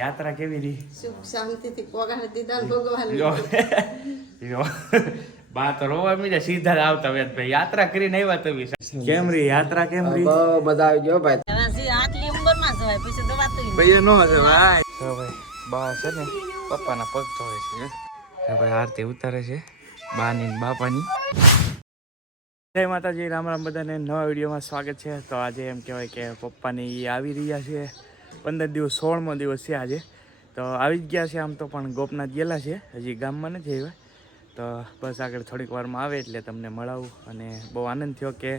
યાત્રા કેવી રહી? સુખ શાંતિથી દીધા ભગવાન. બા તો રોવા મીડે સીધા જ આવતા વેદ ભાઈ. યાત્રા કરીને આવ્યા તમે કેમ રહી? યાત્રા કેમ રહી? બધા આવી ગયો ભાઈ. આટલી જવાય પછી દવાતું ભાઈ નો છે ભાઈ તો ભાઈ. બા છે ને પપ્પાના પગ ધોવે છે. ભાઈ આરતી ઉતારે છે. બાની ને બાપાની. જય માતાજી રામ રામ બધાને. નવા વિડીયોમાં સ્વાગત છે. તો આજે એમ કહેવાય કે પપ્પાની આવી રહ્યા છે. પંદર દિવસ, સોળમો દિવસ છે આજે. તો આવી જ ગયા છે આમ તો પણ ગોપનાથ ગયેલા છે. હજી ગામમાં નથી આવ્યા. તો બસ આગળ થોડીક વારમાં આવે એટલે તમને મળાવું અને બહુ આનંદ થયો કે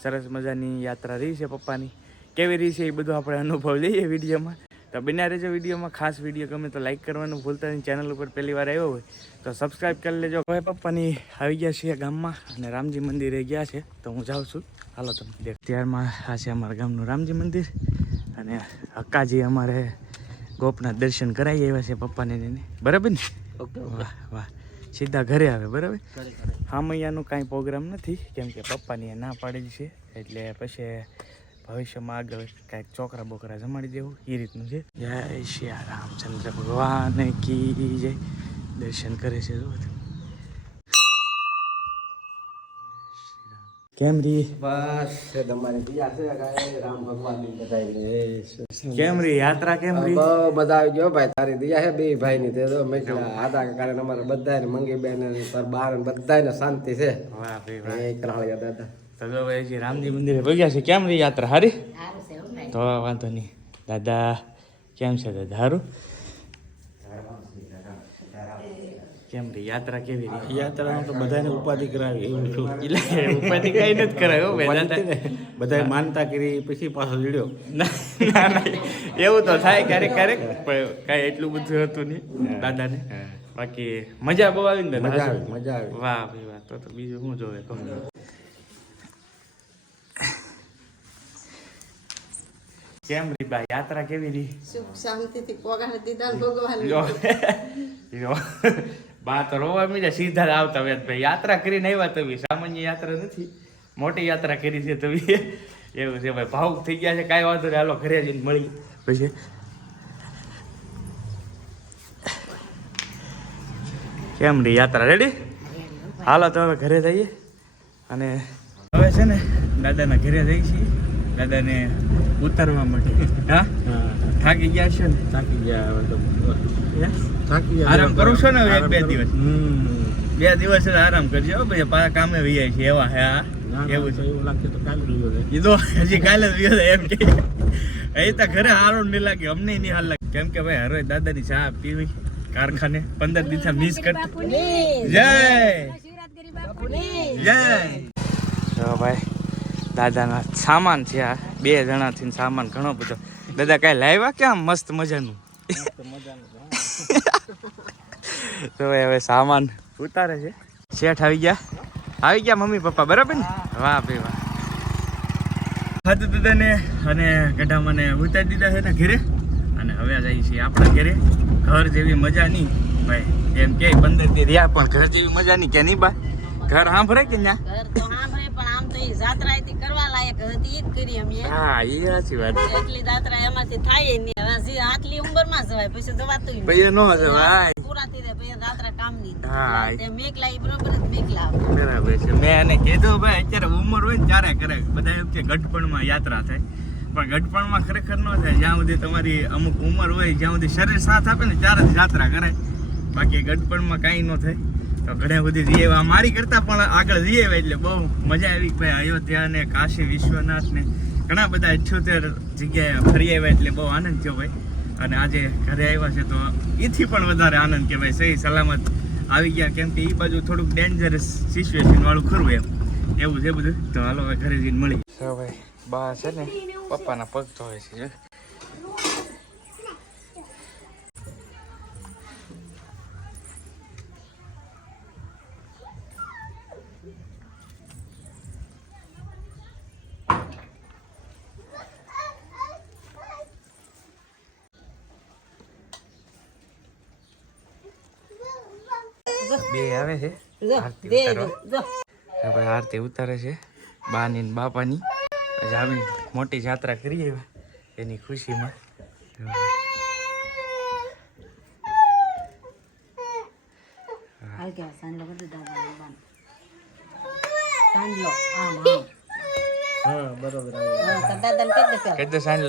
સરસ મજાની યાત્રા રહી છે પપ્પાની. કેવી રહી છે એ બધું આપણે અનુભવ લઈએ વિડીયોમાં. તો બિના રહેજો વિડીયોમાં. ખાસ વીડિયો ગમે તો લાઇક કરવાનું ભૂલતા નહીં. ચેનલ ઉપર પહેલી વાર આવ્યો હોય તો સબસ્ક્રાઈબ કરી લેજો. હવે પપ્પાની આવી ગયા છે ગામમાં અને રામજી મંદિરે ગયા છે. તો હું જાઉં છું. હાલો તમે દેખ. ત્યારમાં આ છે અમારા ગામનું રામજી મંદિર. અને અક્કાજી અમારે ગોપનાથ દર્શન કરાવી આવ્યા છે પપ્પાને ને એને. બરાબર ને? વાહ વાહ. સીધા ઘરે આવે બરાબર? હામૈયાનું કાંઈ પ્રોગ્રામ નથી કેમ કે પપ્પાની ના પાડેલી છે એટલે પછી ભવિષ્યમાં આગળ કાંઈક ચોકરા બોકરા જમાડી દેવું એ રીતનું છે. જય શ્રી રામચંદ્ર ભગવાન કી જય. દર્શન કરે છે જો કેમ રી? બસ છે તમારે બીજા છે કાંઈ રામ ભગવાનની બધા કેમ રી? યાત્રા કેમ રી? બહુ બધા આવી ગયો ભાઈ. તારી દિયા છે બે ભાઈ ની. તે તો મેં આદા કારણે અમારે બધા ને મંગી બેન પર બાર બધાને શાંતિ છે. વાહ ભાઈ કરાળિયા દાદા. તો જો ભાઈ રામજી મંદિરે ભગ્યા છે. કેમ રી યાત્રા? હારી? સારું છે હો ભાઈ. તો વાંધો નહીં. દાદા કેમ છે દાદા? હારું? કેમ રી યાત્રા કેવી રહી? યાત્રામાં તો બધાને ઉપાધિ કરાવી એવું છું એટલે ઉપાધિ કઈ નથી કરાવ્યો બધાએ માનતા કરી પછી પાછો લીડ્યો ના ના, ના. એવું તો થાય ક્યારેક ક્યારેક પણ કાંઈ એટલું બધું હતું નહીં દાદાને. બાકી મજા બહુ આવી ને મજા આવી મજા આવી. વાહ ભાઈ વાહ. તો તો બીજું શું જોવે? કહું. કેમ રી બા? યાત્રા કેવી રહી? સુખ શાંતિથી પોગાડ દીધા ભગવાન બા તો રોવા સીધા આવતા વેદ ભાઈ. યાત્રા કરીને આવ્યા તમે. સામાન્ય યાત્રા નથી. મોટી યાત્રા કરી છે તમે. એવું છે ભાઈ. ભાવુક થઈ ગયા છે. કાંઈ વાંધો નહીં. હાલો, ઘરે જઈને મળી. પછી. કેમ રે યાત્રા? રેડી હાલો, તો હવે ઘરે જઈએ. અને હવે છે ને, દાદાના ઘરે જઈએ છીએ. દાદાને ઉતારવા માટે. હા. થાકી ગયા છે ને? થાકી ગયા હવે તો? થાકી આરામ કરું છો ને એક બે દિવસ. હમ. બે દિવસ જ આરામ કરજો હો ભાઈ. પાછા કામે વૈયા છે એવા હે એવું છે. એવું લાગશે તો કાલે લીધો છે. એ તો હજી કાલે જ ગયો એમ કે. એ તો ઘરે હારો નહીં લાગે અમને નહીં હાલ લાગે. કેમ કે ભાઈ હરોય દાદાની ચા પીવી કારખાને પંદર દિવસ મિસ કરતા જય! જય! તો ભાઈ દાદાના સામાન છે આ. બે જણાથી સામાન ઘણો બધો. દાદા કાંઈ લાવ્યા ક્યાં મસ્ત મજાનું? તો હવે સામાન ઉતારે છે. શેઠ આવી ગયા? આવી ગયા મમ્મી પપ્પા બરાબર ને? વાહ ભાઈ વાહ. ખાધું દાદાને અને ગઢા મને ઉતારી દીધા છે ને ઘરે? અને હવે જઈએ છીએ આપણા ઘરે. ઘર જેવી મજા નહીં. ભાઈ એમ કે પંદરથી રહ્યા પણ ઘર જેવી મજા નહીં. કે નહીં બા? ઘર સાંભળે કે ના જાત્રા હતી કરવા લાયક હતી ઈ જ કરી અમે. હા એ સાચી વાત. એટલી જાત્રા એમાંથી થાય નહીં હવે હજી આટલી ઉંમરમાં જવાય પછી જવાતું ભાઈ નો હશે પૂરા થઈ જાય પછી જાત્રા કામની. હા. તે મેઘલા ઈ બરોબર જ મેઘલા બરાબર છે. મેં એને કીધું ભાઈ અત્યારે ઉંમર હોય ને ત્યારે કરે. બધા કે ગઢપણમાં યાત્રા થાય. પણ ગઢપણમાં ખરેખર ન થાય. જ્યાં સુધી તમારી અમુક ઉંમર હોય જ્યાં સુધી શરીર સાથ આપે ને ત્યારે જ યાત્રા કરે બાકી ગઢપણમાં કાંઈ ન થાય. તો ઘણા બધી જઈએ એવા મારી કરતા પણ આગળ જઈએ એવા એટલે બહુ મજા આવી ભાઈ અયોધ્યા ને કાશી, વિશ્વનાથ ને ઘણા બધા અઠ્યોતેર જગ્યાએ ફરી આવ્યા એટલે બહુ આનંદ થયો ભાઈ. અને આજે ઘરે આવ્યા છે તો એથી પણ વધારે આનંદ કે ભાઈ સહી સલામત આવી ગયા. કેમ કે એ બાજુ થોડુંક ડેન્જરસ સિચ્યુએશન વાળું ખરું એમ. એવું છે બધું. તો હાલો હવે ઘરે જઈને મળી. ભાઈ, બા છે ને, પપ્પાના પગ ધોવે છે બે આવે છે. ભાઈ આરતી ઉતારે છે. બાની ને બાપાની. જામી મોટી જાત્રા કરીએ એની ખુશીમાં.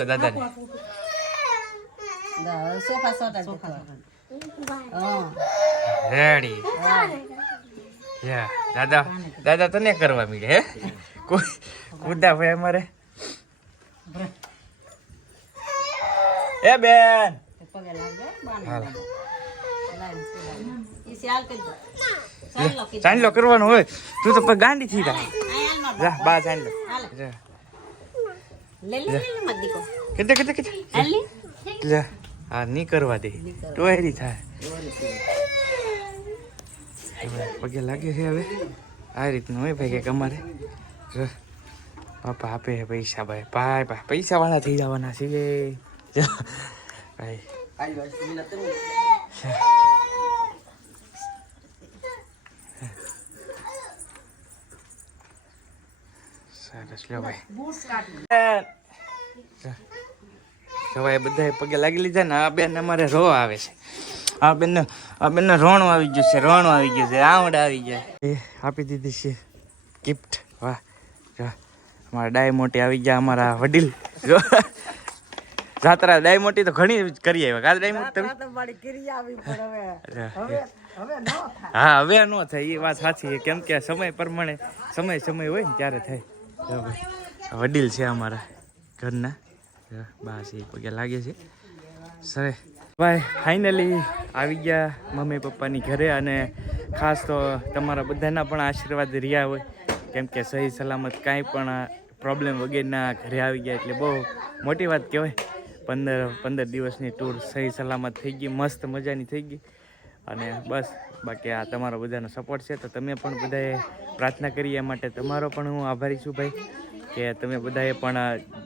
દાદા સોફા સોફા રેડી. યા દાદા દાદા તને કરવા મીડે હે? કુદા ભાઈ અમારે. એ બેન. સાઈન લો કરવાનો હોય. તું તો ગાંડી મારો જા. બા સાઈન લો લે લે લે મત દીકો. લે. હા નહીં કરવા દે. ટોયરી થાય. પગે લાગે છે હવે? આ રીતનું હોય ભાઈ કે અમારે? પાપા આપે પૈસા ભાઈ. ભાઈ ભાઈ પૈસા વાળા થઈ જવાના છે ભાઈ. સરસ લ્યો ભાઈ. જો બધાએ પગે લાગી લીધા ને આ બેન અમારે રો આવે છે. આ બેન આ બેન રોણું આવી ગયું છે રોણું આવી ગયું છે આવડ આવી ગયા એ આપી દીધી છે ગિફ્ટ વાહ જો અમારા ડાય મોટી આવી ગયા અમારા વડીલ. જો જાત્રા ડાય મોટી તો ઘણી કરી આવ્યા. કાલ ડાય મોટી હા. હવે ન થાય. એ વાત સાચી છે. કેમ કે સમય પ્રમાણે સમય સમય હોય ને ત્યારે થાય. વડીલ છે અમારા ઘરના. જો બા એ પગે લાગે છે. સરે. ભાઈ ફાઇનલી આવી ગયા મમ્મી પપ્પાની ઘરે અને ખાસ તો તમારા બધાના પણ આશીર્વાદ રહ્યા હોય. કેમ કે સહી સલામત કાંઈ પણ પ્રોબ્લેમ વગેરેના ઘરે આવી ગયા એટલે બહુ મોટી વાત કહેવાય. પંદર પંદર દિવસની ટૂર સહી સલામત થઈ ગઈ, મસ્ત મજાની થઈ ગઈ. અને બસ, બાકી આ તમારો બધાનો સપોર્ટ છે. તો તમે પણ બધાએ પ્રાર્થના કરી, એ માટે તમારો પણ હું આભારી છું ભાઈ. કે તમે બધાએ પણ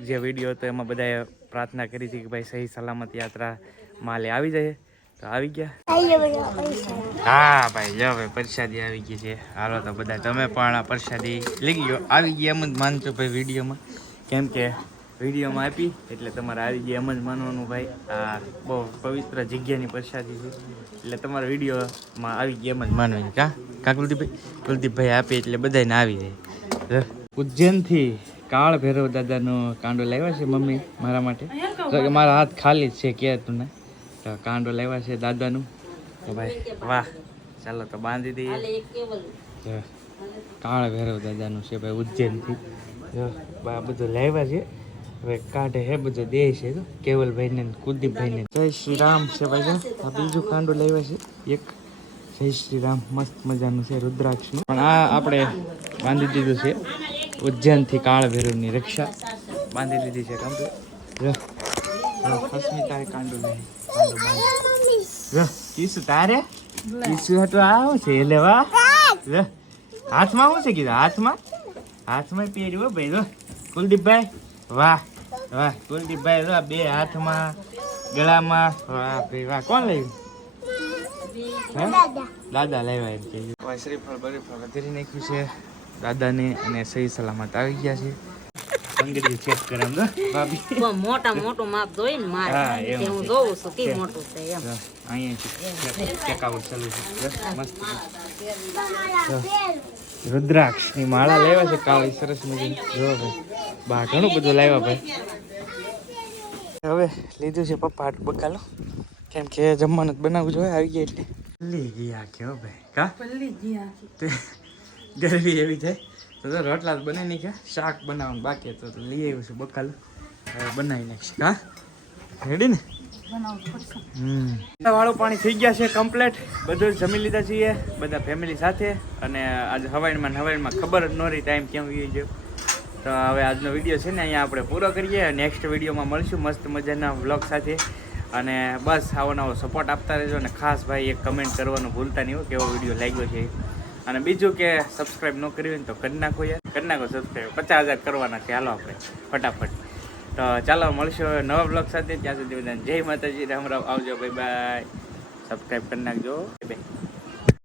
જે વીડિયો હતો એમાં બધાએ પ્રાર્થના કરી હતી કે ભાઈ સહી સલામત યાત્રા માલે આવી જાય. તો આવી ગયા. હા ભાઈ જો ભાઈ પ્રસાદી આવી ગઈ છે. હાલો તો બધા, તમે પણ પ્રસાદી લઈ ગયો. આવી ગયા એમ જ માનજો ભાઈ વિડીયોમાં. કેમ કે વિડીયોમાં આપી, એટલે તમારે આવી ગયા એમ જ માનવાનું ભાઈ. આ બહુ પવિત્ર જગ્યાની પ્રસાદી છે. એટલે તમારા વિડીયોમાં આવી ગયા એમ જ માનવાની. કા? કા કુલદીપભાઈ? કુલદીપભાઈ આપી એટલે બધાને આવી જાય. ઉજ્જૈનથી કાળ ભૈરવ દાદાનો કાંડો લાવ્યા છે મમ્મી મારા માટે? તો કે મારા. હાથ ખાલી જ છે કે તું તો કાંડો લાવ્યા છે દાદાનું. તો ભાઈ વાહ. ચાલો તો બાંધી દઈએ. કાળ ભૈરવ દાદાનું છે ભાઈ ઉજ્જૈનથી. જો બા બધું લાવ્યા છે. હવે કાઢે હે બધો દે છે તો કેવલભાઈને કુદીપ કુલદીપભાઈને જય શ્રી રામ છે ભાઈ આ બીજું કાંડું લાવ્યા છે. એક. જય શ્રી રામ. મસ્ત મજાનું છે રુદ્રાક્ષનું. પણ આ આપણે બાંધી દીધું છે. ઉજ્જૈનથી કાળ ભૈરવની રક્ષા. બાંધી લીધી છે જો જો, અસ્મિતાએ કાંડું નહીં કીસુ તારે? કીસુ હતું આવું છે એટલે વાહ લે, હાથમાં શું છે કીધું હાથમાં? હાથમાં પહેર્યું હો ભાઈ જો કુલદીપભાઈ વાહ વાહ કુલદીપભાઈ જો બે હાથમાં ગળામાં. વાહ ભાઈ વાહ કોણ લાવ્યું હે? દાદા. લાવ્યા એમ કે શ્રીફળ બરીફળ વધારી નાખ્યું છે. દાદાને અને સહી સલામત આવી ગયા છે. અંગડી ચેક કરે એમ ભાભી મોટા મોટો માપ જોઈ ને મારે તે હું જોઉં છું કે મોટું છે એમ. જો, અહીંયાથી ચેકઆઉટ ચાલુ છે. મસ્ત. જો, રુદ્રાક્ષની માળા લાવ્યા છે કાવી સરસ મજાની. જો ભાઈ બા ઘણું બધું લાવ્યા ભાઈ. હવે લીધું છે પપ્પા હાટ બકાલો કેમ કે જમવાનું જ બનાવવું જોઈએ આવી ગયા એટલે. પલ્લી ગયા કે હો ભાઈ કા? પલ્લી ગયા. ગરમી એવી થાય તો રોટલા બનાવી નાખ્યા. શાક બનાવવાનું બાકી તો લઈ આવ્યું છે બકાલ. બનાવી નાખશે. હા? રેડી ને? વાળું પાણી થઈ ગયા છે કમ્પ્લેટ બધું જમી લીધા છીએ. બધા ફેમિલી સાથે. અને આજે હવાઈમાં હવાઈમાં ખબર જ ન રહી ટાઈમ કેમ વી છે તો હવે આજનો વીડિયો છે ને અહીંયા આપણે પૂરો કરીએ. નેક્સ્ટ વિડીયોમાં મળશું મસ્ત મજાના વ્લોગ સાથે. અને બસ આવો નવો સપોર્ટ આપતા રહેજો. અને ખાસ ભાઈ એક કમેન્ટ કરવાનું ભૂલતા નહીં હો, કેવો વીડિયો લાગ્યો છે અને બીજું કે સબસ્ક્રાઈબ ન કર્યું હોય તો કરી નાખો યાર. કરી નાખો સબસ્ક્રાઈબ પચાસ હજાર કરવાના છે. હાલો આપણે. ફટાફટ. તો ચાલો, મળશું નવા બ્લોગ સાથે. ત્યાં સુધી બધાને જય માતાજી. રામ રામ. આવજો. બાય બાય સબસ્ક્રાઈબ કરી નાખજો. બાય